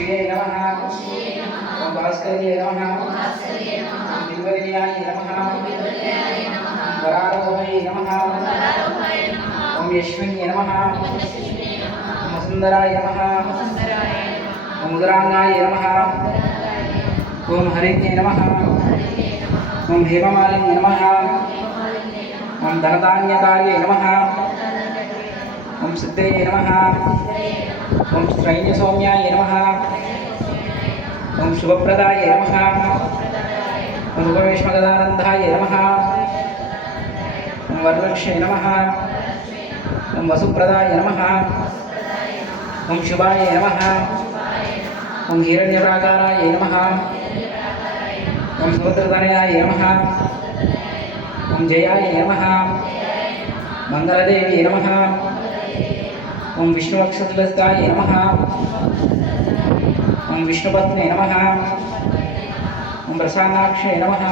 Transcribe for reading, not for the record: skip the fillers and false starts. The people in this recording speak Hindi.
श्रिये नमः ओम भास्कर्ये नमः ओम दिव्यविजयाय नमः वरारोहये नमः ओम यश्विन्ये नमः ओम सुंदराय नमः ओम उदरांगाय नमः ओम हरिण्ये नमः ओम हेममालिन्ये नमः ओम धनधान्यकार्ये नमः ओम सिद्धये नमः ओम स्त्रैन्यसौम्याय नमः ओम शुभप्रदाय नमः ओम उपवेश्मगदानन्दाय नमः ओम वरलक्ष्ये नमः ओम वसुप्रदाय नमः ओम शुभाय नमः ओम हिरण्यप्राकाराय नमः ओम सुभद्रतनयाय नमः ओम जयाय नमः मंगलदेवी नमः ओम विष्णुवक्षस्थाय नमः ओम विष्णुपत्ने नमः ओम प्रसन्नाक्षे नमः